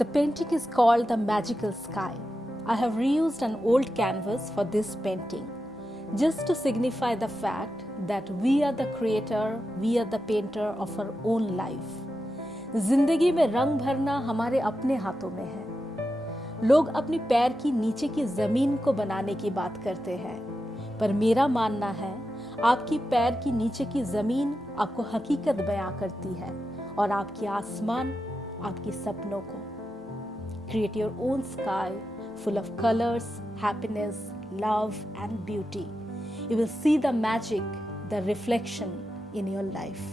The painting is called The Magical Sky. I have reused an old canvas for this painting, just to signify the fact that we are the creator, we are the painter of our own life. जिंदगी में रंग भरना हमारे अपने हाथों में है। लोग अपनी पैर की नीचे की जमीन को बनाने की बात करते हैं, पर मेरा मानना है आपकी पैर की नीचे की जमीन आपको हकीकत बयां करती है और आपकी आसमान आपकी सपनों को। Create your own sky full of colors, happiness, love and beauty. You will see the magic, the reflection in your life.